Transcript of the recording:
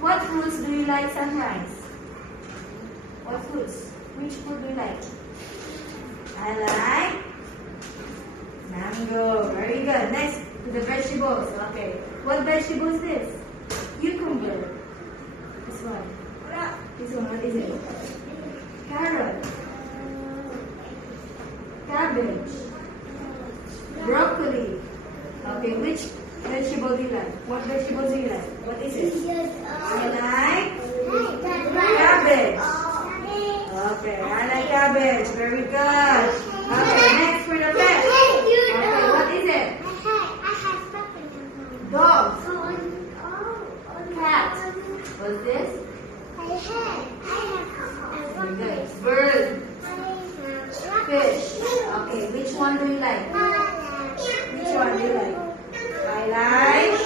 What fruits do you like, Sunrise? What fruits? Which fruit do you like? I like mango. Very good. Next to the vegetables. Okay. What vegetable is this? Cucumber. This one. This one, what is it? Carrot. Cabbage. Broccoli. Okay, which vegetable do you like? What vegetable do you like? What is it? I like cabbage. Okay, I like cabbage. Very good. Okay, next for the pet. Okay, what is it? Dog. Cat. What's this? Very good. Bird. Fish. Okay, which one do you like? Which one do you like? I like